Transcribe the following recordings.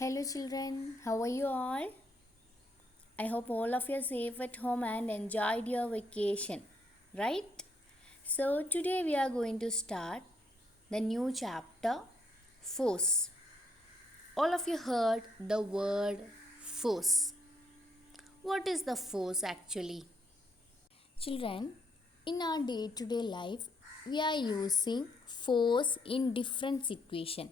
Hello children, how are you all? I hope all of you are safe at home and enjoyed your vacation, right? So today we are going to start the new chapter, force. All of you heard the word force. What is the force actually? Children, in our day-to-day life, we are using force in different situations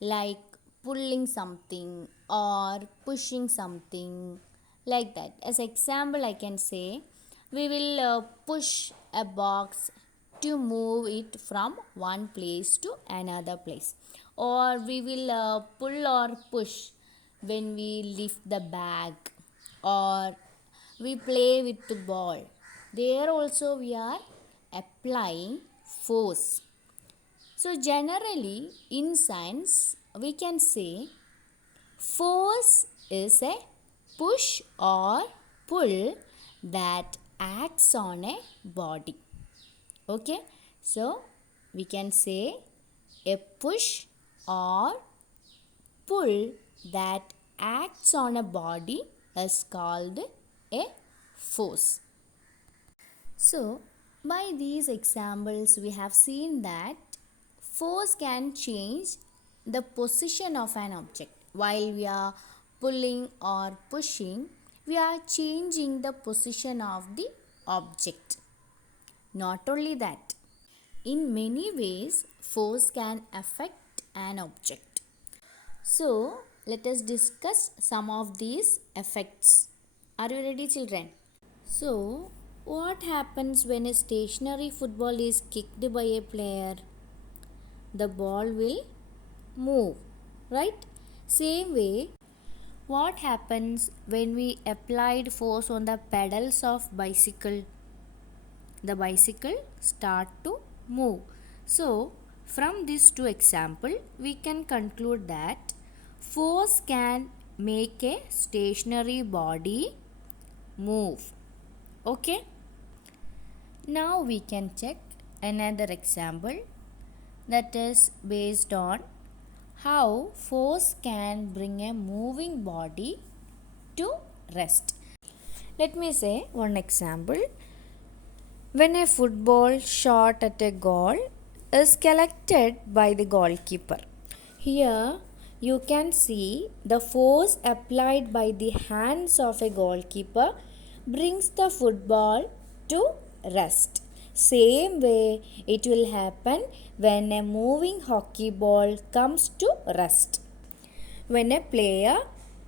like pulling something or pushing something like that. As example, I can say we will push a box to move it from one place to another place, or we will pull or push when we lift the bag, or we play with the ball. There also we are applying force. So generally in science we can say force is a push or pull that acts on a body. Okay, so we can say a push or pull that acts on a body is called a force. So, by these examples, we have seen that force can change the position of an object. While we are pulling or pushing, we are changing the position of the object. Not only that, in many ways, force can affect an object. So, let us discuss some of these effects. Are you ready, children? So, what happens when a stationary football is kicked by a player? The ball will move, right? Same way, what happens when we applied force on the pedals of bicycle? The bicycle start to move. So, from these two examples, we can conclude that force can make a stationary body move. Okay? Now we can check another example that is based on how force can bring a moving body to rest. Let me say one example. When a football shot at a goal is collected by the goalkeeper. Here you can see the force applied by the hands of a goalkeeper brings the football to rest. Same way it will happen when a moving hockey ball comes to rest. When a player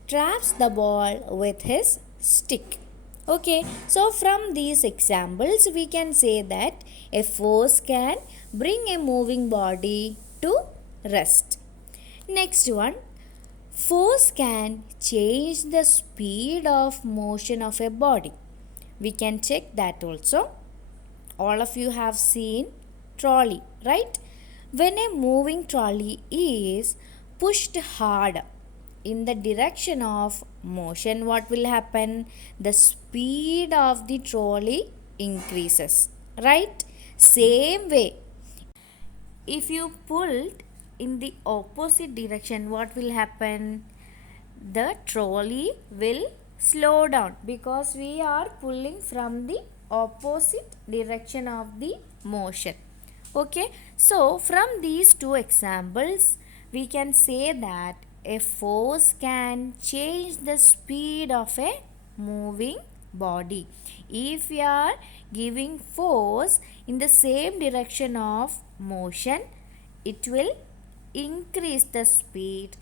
traps the ball with his stick. Okay, so from these examples we can say that a force can bring a moving body to rest. Next one, force can change the speed of motion of a body. We can check that also. All of you have seen trolley, right? When a moving trolley is pushed hard in the direction of motion, what will happen? The speed of the trolley increases, right? Same way, if you pulled in the opposite direction, what will happen? The trolley will slow down because we are pulling from the opposite direction of the motion. Okay, so from these two examples we can say that a force can change the speed of a moving body. If we are giving force in the same direction of motion, it will increase the speed.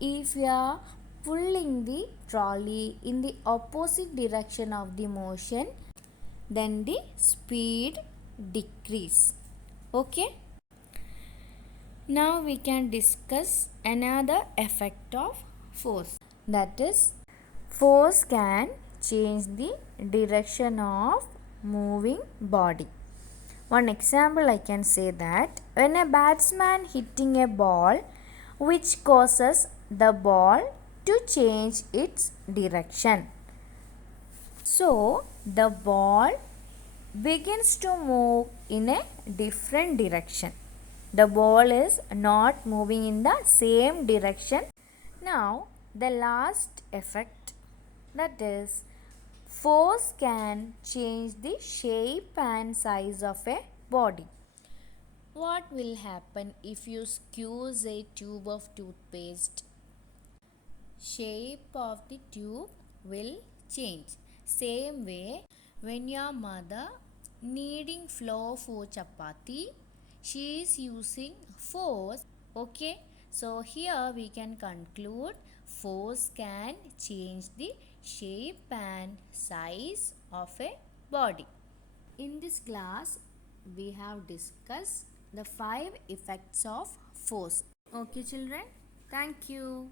If we are pulling the trolley in the opposite direction of the motion, then the speed decrease. Okay, now we can discuss another effect of force, that is force can change the direction of moving body. One example I can say that when a batsman hitting a ball which causes the ball to change its direction. So the ball begins to move in a different direction. The ball is not moving in the same direction Now, the last effect, that is, force can change the shape and size of a body. What will happen if you squeeze a tube of toothpaste? Shape of the tube will change. Same way, when your mother kneading flour for chapati, she is using force. Okay, so here we can conclude force can change the shape and size of a body. In this class, we have discussed the 5 effects of force. Okay, children, thank you.